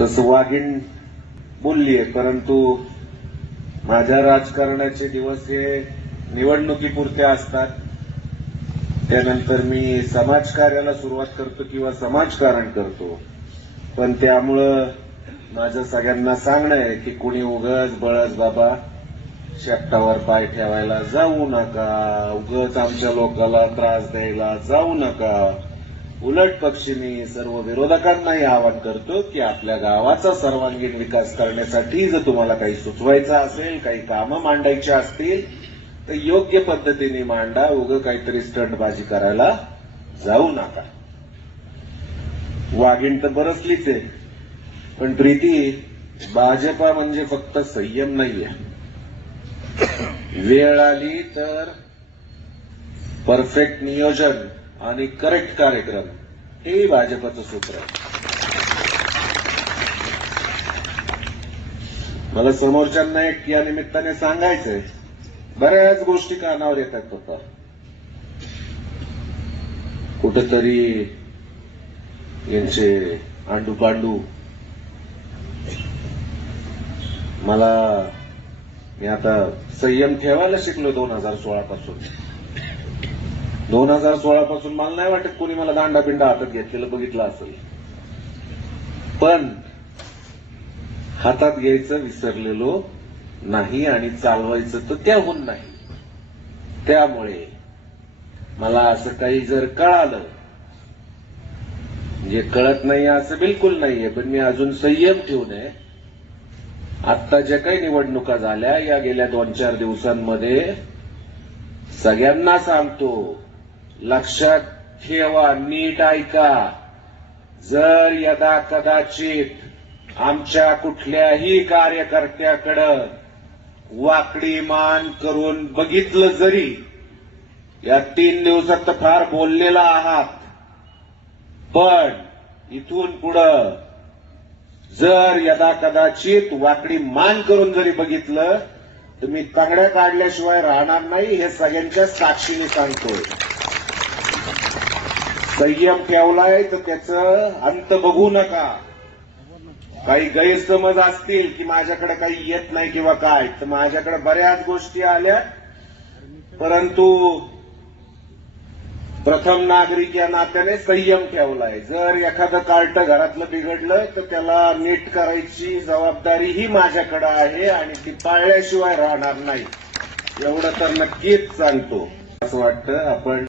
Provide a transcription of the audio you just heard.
तसं वाघीण बोललीये, परंतु माझ्या राजकारणाचे दिवस हे निवडणुकीपुरते असतात. त्यानंतर मी समाजकार्याला सुरुवात करतो किंवा समाजकारण करतो. पण त्यामुळं माझं सगळ्यांना सांगणं आहे की कुणी उगाच बळच बाबा शेपटावर पाय ठेवायला जाऊ नका, उगाच आमच्या लोकांना त्रास द्यायला जाऊ नका. उलट पक्षी मी सर्व विरोधकांनाही आवाहन करतो की आपल्या गावाचा सर्वांगीण विकास करण्यासाठी जर तुम्हाला काही सुचवायचं असेल, काही कामं मांडायची असतील तर योग्य पद्धतीने मांडा. उगं काहीतरी स्टंटबाजी करायला जाऊ नका. वाघीण तर बरसलीच आहे, पण प्रीती भाजपा म्हणजे फक्त संयम नाहीये. वेळ आली तर परफेक्ट नियोजन आणि करेक्ट कार्यक्रम हे भाजपचं सूत्र आहे. मला समोरच्यांना एक या निमित्ताने सांगायचंय, बऱ्याच गोष्टी कानावर येतात होता. कुठंतरी यांचे आंडू पांडू मी आता संयम ठेवायला शिकलो 2016 पासून. 2016 पासून मला नाही वाटत कोणी मला दांडापिंडा हातात घेतलेलं बघितलं असेल, पण हातात घ्यायचं विसरलेलो नाही आणि चालवायचं तर त्याहून नाही. त्यामुळे मला असं काही जर कळालं, म्हणजे कळत नाही असं बिलकुल नाहीये, पण मी अजून संयम ठेवून आहे. आत्ता ज्या काही निवडणुका झाल्या या गेल्या 2-4 दिवसांमध्ये सगळ्यांना सांगतो, लक्षात ठेवा, नीट ऐका. जर यदा कदाचित आमच्या कुठल्याही कार्यकर्त्याकडं वाकडी मान करून बघितलं, जरी या 3 दिवसात तर फार बोललेला आहात, पण इथून पुढं जर यदा कदाचित वाकडी मान करून जरी बघितलं तर मी तांगड्या काढल्याशिवाय राहणार नाही, हे सगळ्यांच्या साक्षीने सांगतोय. संयम ठेवलाय तर त्याचं अंत बघू नका. काही गैरसमज असतील की माझ्याकडे काही येत नाही किंवा काय, तर माझ्याकडे बऱ्याच गोष्टी आल्या, परंतु प्रथम नागरिक या नात्याने संयम ठेवलाय. जर एखादं कार्ट घरातलं बिघडलं तर त्याला नीट करायची जबाबदारी ही माझ्याकडे आहे आणि ती पाळल्याशिवाय राहणार नाही, एवढं तर नक्कीच सांगतो. असं वाटतं आपण